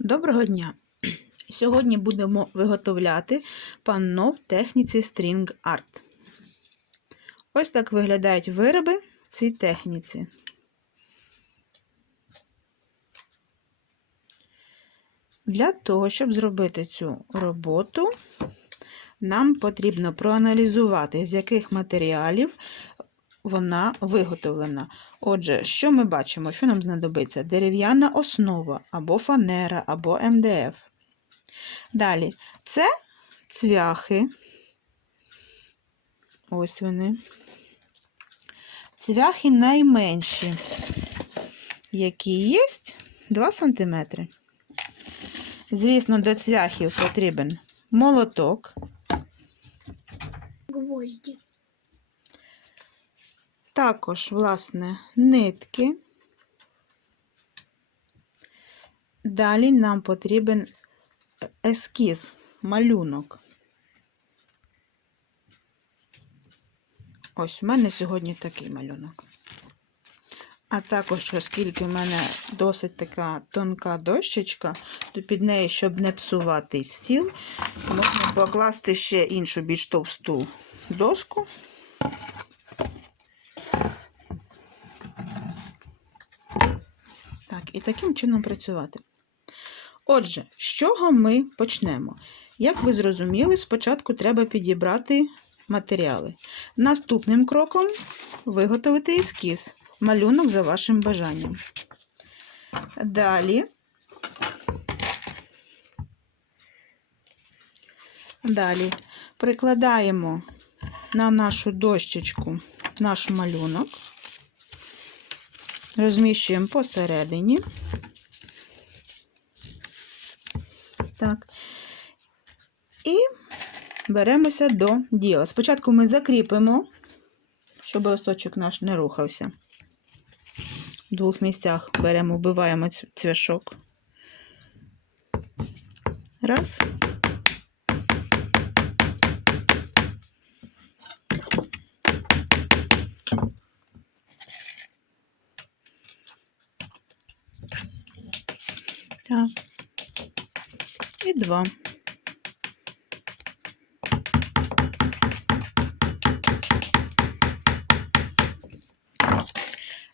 Доброго дня! Сьогодні будемо виготовляти панно в техніці String Art. Ось так виглядають вироби в цій техніці. Для того, щоб зробити цю роботу, нам потрібно проаналізувати, з яких матеріалів вона виготовлена. Отже, що ми бачимо? Що нам знадобиться? Дерев'яна основа, або фанера, або МДФ. Далі, це цвяхи. Ось вони. Цвяхи найменші, які є 2 см. Звісно, до цвяхів потрібен молоток. гвозді. Також, власне, нитки. Далі нам потрібен ескіз, малюнок. Ось у мене сьогодні такий малюнок. А також, оскільки в мене досить така тонка дощечка, то під нею, щоб не псувати стіл, можна покласти ще іншу більш товсту доску. Так, і таким чином працювати. Отже, з чого ми почнемо? Як ви зрозуміли, спочатку треба підібрати матеріали. Наступним кроком виготовити ескіз, малюнок за вашим бажанням. Далі. Далі прикладаємо на нашу дощечку наш малюнок розміщуємо посередині. Так. І беремося до діла. Спочатку ми закріпимо, щоб листочок наш не рухався. В двох місцях беремо, вбиваємо цвяшок. Раз. Так. І два.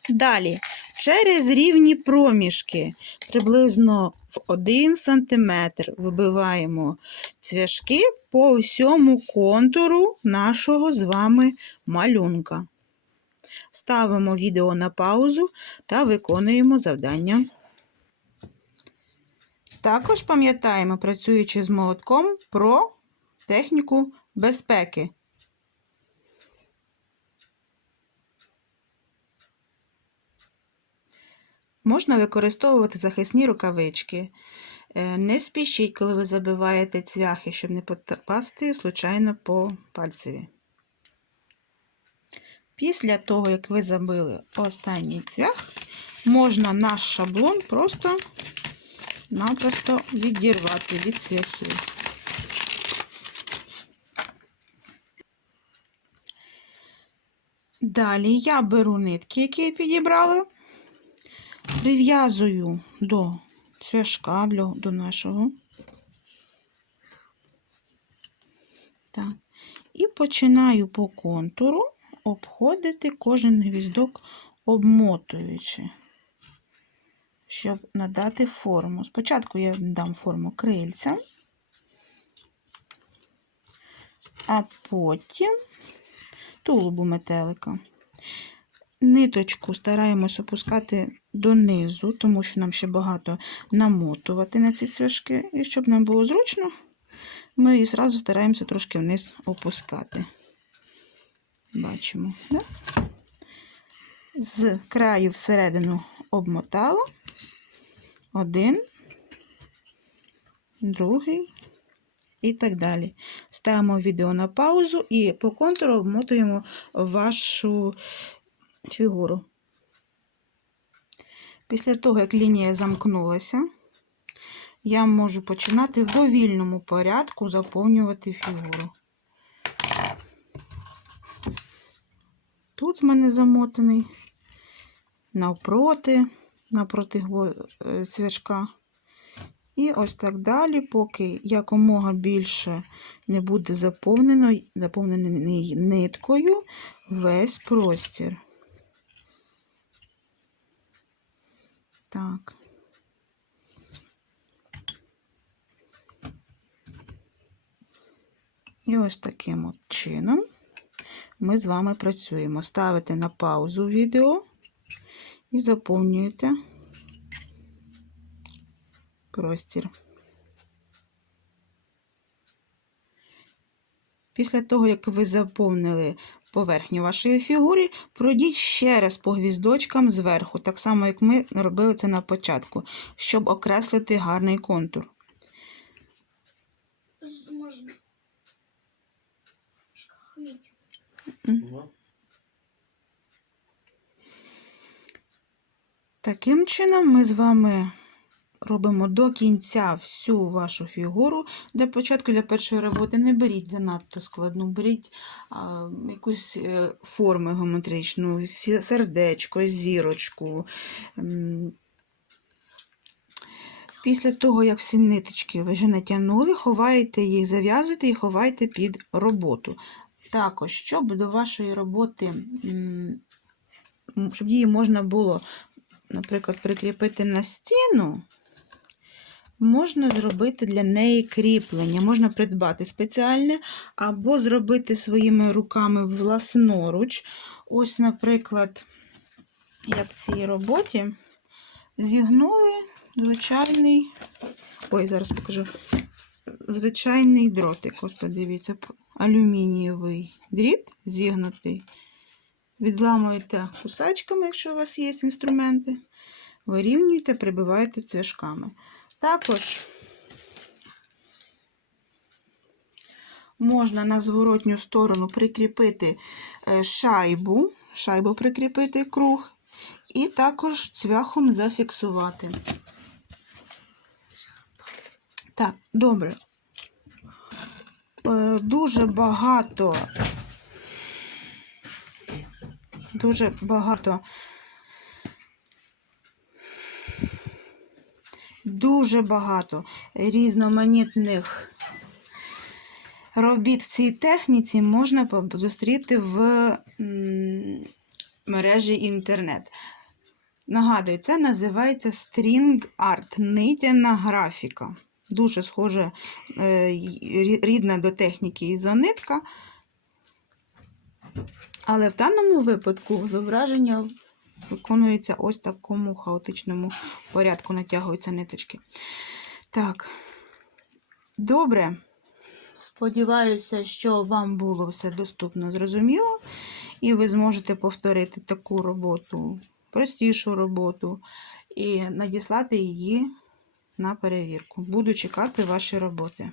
Далі, через рівні проміжки, приблизно в 1 см вибиваємо цвяшки по всьому контуру нашого з вами малюнка. Ставимо відео на паузу та виконуємо завдання. Також пам'ятаємо, працюючи з молотком, про техніку безпеки. Можна використовувати захисні рукавички. Е, Не спішіть, коли ви забиваєте цвяхи, щоб не попасти случайно по пальцеві. Після того, як ви забили останній цвях, можна наш шаблон просто напросто відірвати від цвяхів. Далі я беру нитки, які я підібрала, прив'язую до цвяшка до, нашого. Так. І починаю по контуру обходити кожен гвіздок, обмотуючи щоб надати форму. Спочатку я дам форму крильця, а потім тулубу метелика. Ниточку стараємось опускати донизу, тому що нам ще багато намотувати на ці цвяшки. І щоб нам було зручно, ми її зразу стараємося трошки вниз опускати. Бачимо, да? з краю всередину обмотала. Один, другий і так далі. Ставимо відео на паузу і по контуру обмотуємо вашу фігуру. Після того, як лінія замкнулася, я можу починати в довільному порядку заповнювати фігуру. Тут в мене замотаний, навпроти напроти цвяшка. І ось так далі, поки якомога більше не буде заповнено, заповнений ниткою весь простір. Так. І ось таким от чином ми з вами працюємо. Ставите на паузу відео і заповнюєте простір. Після того, як ви заповнили поверхню вашої фігури, пройдіть ще раз по гвіздочкам зверху, так само, як ми робили це на початку, щоб окреслити гарний контур. Можна. Таким чином, ми з вами робимо до кінця всю вашу фігуру. Для початку, для першої роботи не беріть занадто складну, беріть а, якусь е, форму геометричну, сердечко, зірочку. Після того, як всі ниточки ви вже натягнули, ховаєте їх, зав'язуєте і ховаєте під роботу. Також, щоб до вашої роботи, щоб її можна було наприклад, прикріпити на стіну, можна зробити для неї кріплення. Можна придбати спеціальне, або зробити своїми руками власноруч. Ось, наприклад, як в цій роботі зігнули звичайний. Ой, зараз покажу. Звичайний дротик. Ось подивіться, алюмінієвий дріт зігнутий. Відламуєте кусачками, якщо у вас є інструменти. Вирівнюєте, прибиваєте цвяшками. Також можна на зворотню сторону прикріпити е, шайбу, шайбу прикріпити круг, і також цвяхом зафіксувати. Так, добре. Е, Дуже багато дуже багато дуже багато різноманітних робіт в цій техніці можна зустріти в мережі інтернет. Нагадую, це називається String Art, нитяна графіка. Дуже схожа е, рідна до техніки ізонитка. Але в даному випадку зображення виконується ось такому хаотичному порядку, натягуються ниточки. Так, добре. Сподіваюся, що вам було все доступно, зрозуміло, і ви зможете повторити таку роботу, простішу роботу, і надіслати її на перевірку. Буду чекати ваші роботи.